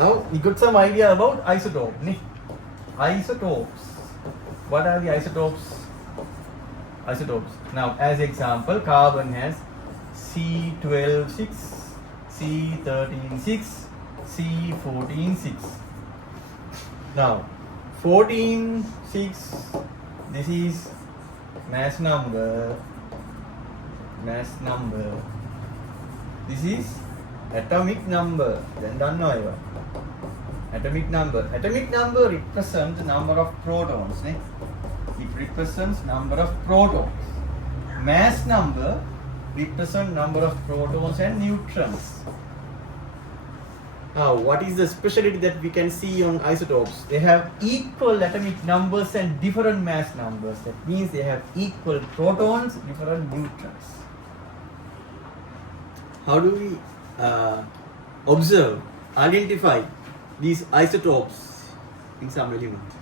Now we got some idea about isotope. Isotopes. What are the isotopes? Isotopes. Now, as example, carbon has C12(6), C13(6), C14(6). Now, 14(6), this is mass number. This is atomic number. Then done now. Atomic number represents the number of protons. It represents number of protons. Mass number represents number of protons and neutrons. Now, what is the specialty that we can see on isotopes? They have equal atomic numbers and different mass numbers. That means they have equal protons, different neutrons. How do we observe, identify these isotopes in some element?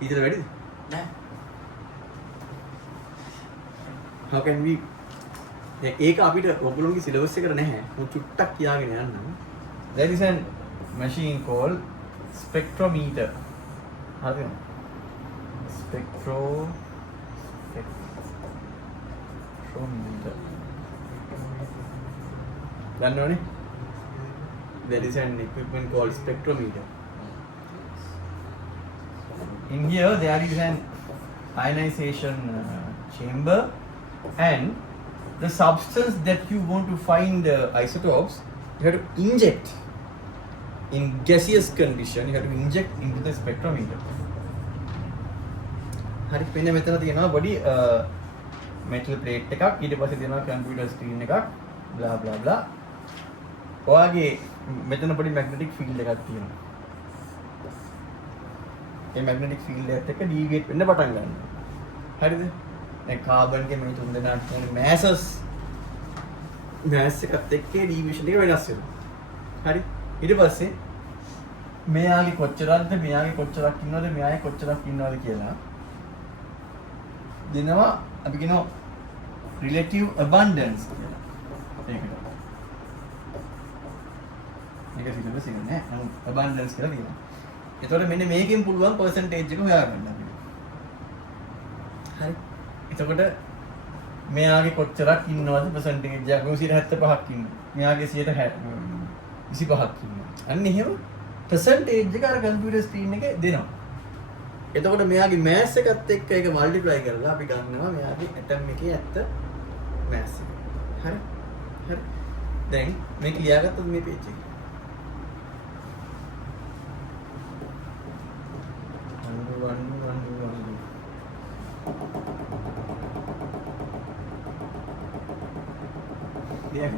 Is it ready? Yeah. How can we? ඒක අපිට ඔයගොල්ලෝගේ සිලබස් එකට නැහැ. මම චුට්ටක් කියාගෙන යන්නම්. There is a machine called spectrometer. හරිද? Spectrometer. දන්නවනේ? There is an equipment called spectrometer. In here there is an ionization chamber, and the substance that you want to find the isotopes, you have to inject in gaseous condition. You have to inject into the spectrometer. හරි මෙන්න මෙතන තියෙනවා body metal plate එකක්, ඊට පස්සේ තියෙනවා computer screen එකක්, bla bla bla. ඔයාගේ මෙතන පොඩි magnetic field එකක් තියෙනවා. ඒ magnetic field එකත් එක්ක deviate වෙන්න පටන් ගන්නවා. හරිද? දැන් කාබන් ගේ මේ තුන් දෙනාට තියෙන masses mass එකත් එක්ක deviation එක වෙනස් වෙනවා. හරි? ඊට පස්සේ මෙයාගේ කොච්චරක්ද, මෙයාගේ කොච්චරක් ඉන්නවද, මෙයාගේ කොච්චරක් ඉන්නවද කියලා දෙනවා. අපි කියනවා relative abundance කියලා. ඒකට. මේක සිලබස් එක නෑ. නමුත් abundance කියලා කියනවා. එතකොට මෙන්න මේකෙන් පුළුවන් percentage එක හොයාගන්න අපිට. හරි. එතකොට මෙයාගේ කොච්චරක් ඉන්නවද percentage එක 75ක් ඉන්නවා. මෙයාගේ 25ක් ඉන්නවා. අන්න එහෙම percentage එක අර computer screen එකේ දෙනවා. එතකොට මෙයාගේ mass එකත් එක්ක ඒක multiply කරලා අපි ගන්නවා මෙයාගේ atom එකේ ඇත්ත mass එක. හරි? හරි. දැන් මේක ලියාගත්තොත් මේ page එකේ Yeah.